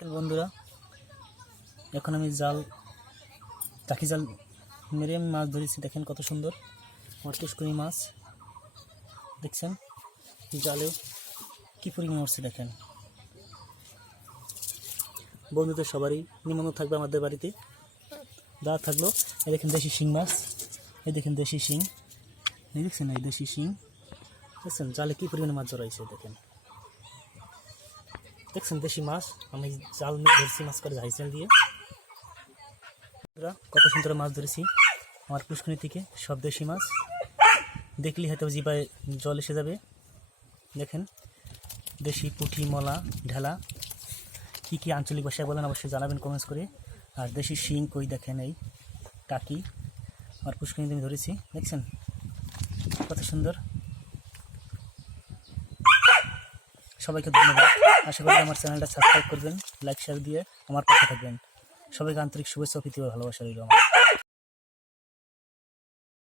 বন্ধুরা, এখন আমি টাকি জাল মেরে আমি মাছ ধরেছি। দেখেন কত সুন্দর আমার পুষ্করি মাছ। দেখছেন জালেও কি পরিমাণ উঠছে। দেখেন বন্ধুদের সবারই নিমন্ত্রণ থাকবে আমাদের বাড়িতে, যা থাকলো। এই দেখেন দেশি শিং মাছ, এই দেখেন দেশি শিং, এই দেখছেন এই দেশি শিং। দেখছেন জালে কি পরিমাণে মাছ জড়াইছে। দেখছেন দেশি মাছ আমি জাল ধরছি, মাছ করে ঝাইচাল দিয়ে। কত সুন্দর মাছ ধরেছি আমার পুষ্করি থেকে, সব দেশি মাছ। দেখলি হয়তো জিপায় জল এসে যাবে। দেখেন দেশি পুঁটি, মলা, ঢেলা, কি আঞ্চলিক ভাষায় বলেন অবশ্যই জানাবেন কমেন্টস করে। আর দেশি শিং কই দেখেন, এই টাকি আমার পুষ্করি আমি ধরেছি। দেখছেন কত সুন্দর। সবাইকে ধন্যবাদ। আশা করি আমার চ্যানেলটা সাবস্ক্রাইব করবেন, লাইক শেয়ার দিয়ে আমার পাশে থাকবেন। সবাইকে আন্তরিক শুভেচ্ছা, প্রীতি ও ভালোবাসা রইল আমার।